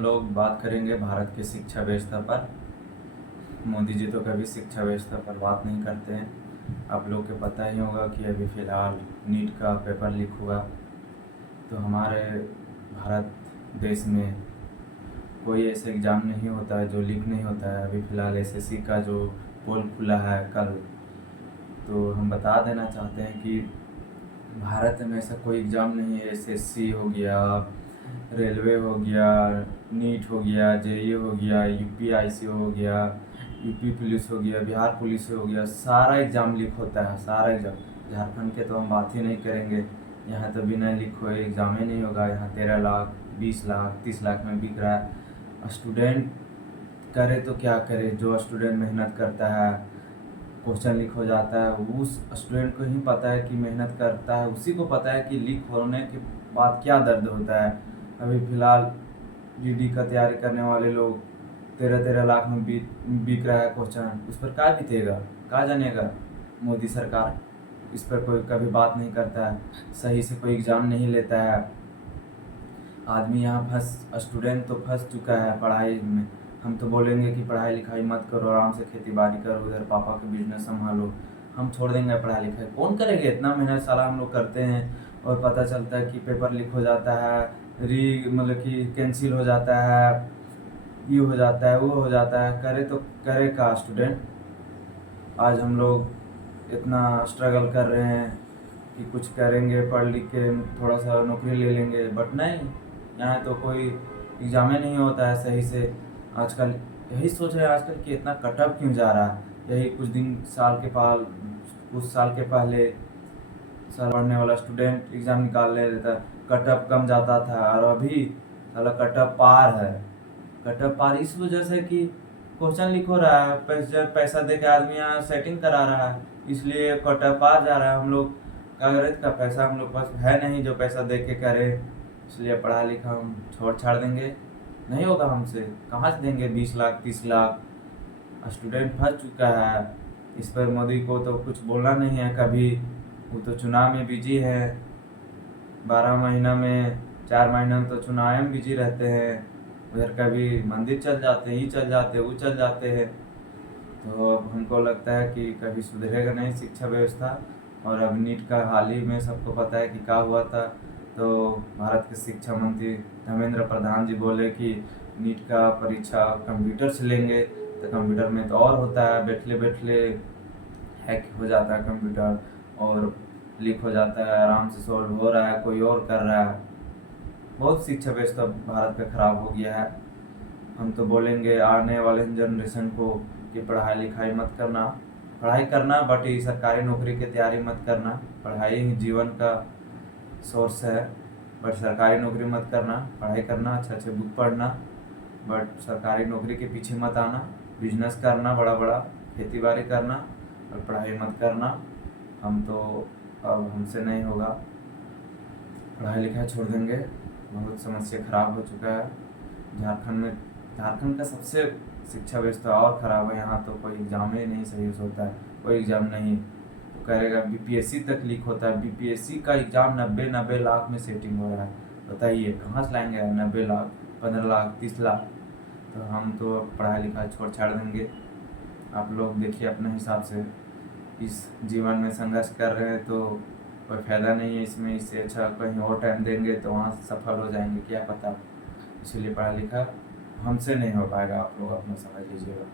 हम लोग बात करेंगे भारत की शिक्षा व्यवस्था पर। मोदी जी तो कभी शिक्षा व्यवस्था पर बात नहीं करते हैं। आप लोग को पता ही होगा कि अभी फ़िलहाल नीट का पेपर लीक हुआ, तो हमारे भारत देश में कोई ऐसा एग्ज़ाम नहीं होता है जो लीक नहीं होता है। अभी फ़िलहाल एसएससी का जो पोल खुला है कल, तो हम बता देना चाहते हैं कि भारत में ऐसा कोई एग्ज़ाम नहीं है। एसएससी हो गया, रेलवे हो गया, नीट हो गया, जेईई हो गया, यूपीआईसी हो गया, यूपी पुलिस हो गया, बिहार पुलिस हो गया, सारा एग्ज़ाम लीक होता है, सारा एग्ज़ाम। झारखंड के तो हम बात ही नहीं करेंगे, यहाँ तो बिना लीक हुए एग्ज़ाम ही नहीं होगा। यहाँ 13 लाख, 20 लाख, 30 लाख में बिक रहा है। स्टूडेंट करे तो क्या करे, जो स्टूडेंट मेहनत करता है, क्वेश्चन लीक हो जाता है, उस स्टूडेंट को ही पता है कि मेहनत करता है, उसी को पता है कि लीक होने के बाद क्या दर्द होता है। अभी फ़िलहाल जीडी का तैयारी करने वाले लोग 13-13 लाख में बिक रहा है क्वेश्चन, उस पर क्या बीतेगा, क्या जानेगा मोदी सरकार। इस पर कोई कभी बात नहीं करता है, सही से कोई एग्ज़ाम नहीं लेता है। आदमी यहाँ स्टूडेंट तो फंस चुका है पढ़ाई में। हम तो बोलेंगे कि पढ़ाई लिखाई मत करो, आराम से खेती बाड़ी करो, उधर पापा का बिजनेस संभालो, हम छोड़ देंगे पढ़ाई लिखाई। कौन करेंगे इतना मेहनत, साला हम लोग करते हैं और पता चलता है कि पेपर लीक हो जाता है, मतलब कि कैंसिल हो जाता है, ये हो जाता है, वो हो जाता है। करे तो करे का स्टूडेंट। आज हम लोग इतना स्ट्रगल कर रहे हैं कि कुछ करेंगे, पढ़ लिख के थोड़ा सा नौकरी ले लेंगे, बट नहीं, यहाँ तो कोई एग्ज़ाम ही नहीं होता है सही से। आजकल यही सोच रहे हैं आजकल कि इतना कटअप क्यों जा रहा है। यही कुछ साल के पहले साल पढ़ने वाला स्टूडेंट एग्ज़ाम निकाल ले लेता, कटअप कम जाता था, और अभी साला कटअप पार है। कटअप पार इस वजह से कि क्वेश्चन लीक हो रहा है, पैसा दे के आदमी यहाँ सेटिंग करा रहा है, इसलिए कटअप पार जा रहा है। हम लोग कागज का पैसा हम लोग पास है नहीं जो पैसा दे के करे, इसलिए पढ़ा लिखा हम छोड़ छाड़ देंगे, नहीं होगा हमसे। कहाँ से देंगे 20 लाख 30 लाख। स्टूडेंट फंस चुका है। इस पर मोदी को तो कुछ बोलना नहीं है कभी, वो तो चुनाव में बिजी है। 12 महीना में 4 महीना में तो चुनाव में बिजी रहते हैं। उधर कभी मंदिर चल जाते हैं, ये चल जाते हैं, वो चल जाते हैं। तो अब हमको लगता है कि कभी सुधरेगा नहीं शिक्षा व्यवस्था। और अब नीट का हाल ही में सबको पता है कि क्या हुआ था। तो भारत के शिक्षा मंत्री धर्मेंद्र प्रधान जी बोले कि नीट का परीक्षा कंप्यूटर से लेंगे, तो कंप्यूटर में तो और होता है, बैठले बैठले हैक हो जाता है कंप्यूटर और लीक हो जाता है, आराम से सॉल्व हो रहा है, कोई और कर रहा है। बहुत शिक्षा व्यवस्था भारत का ख़राब हो गया है। हम तो बोलेंगे आने वाले जनरेशन को कि पढ़ाई लिखाई मत करना, पढ़ाई करना बट सरकारी नौकरी की तैयारी मत करना। पढ़ाई ही जीवन का सोर्स है, बट सरकारी नौकरी मत करना। पढ़ाई करना, अच्छे अच्छे बुक पढ़ना, बट सरकारी नौकरी के पीछे मत आना। बिजनेस करना बड़ा बड़ा, खेती बाड़ी करना, और पढ़ाई मत करना। हम तो अब हमसे नहीं होगा, पढ़ाई लिखाई छोड़ देंगे। बहुत समस्या ख़राब हो चुका है झारखंड का सबसे शिक्षा व्यवस्था और ख़राब है। यहाँ तो कोई एग्ज़ाम ही नहीं सही से होता है, कोई एग्ज़ाम नहीं तो करेगा। बीपीएससी तक लीक होता है, बीपीएससी का एग्ज़ाम 90 लाख में सेटिंग हो रहा है। बताइए कहाँ से लाएंगे 90 लाख, 15 लाख, 30 लाख। तो हम तो पढ़ाई लिखाई छोड़ छाड़ देंगे। आप लोग देखिए अपने हिसाब से, इस जीवन में संघर्ष कर रहे हैं तो कोई फ़ायदा नहीं है इसमें। इससे अच्छा कहीं और टाइम देंगे तो वहाँ सफल हो जाएंगे, क्या पता। इसीलिए पढ़ा लिखा हमसे नहीं हो पाएगा, आप लोग अपना समझ लीजिएगा।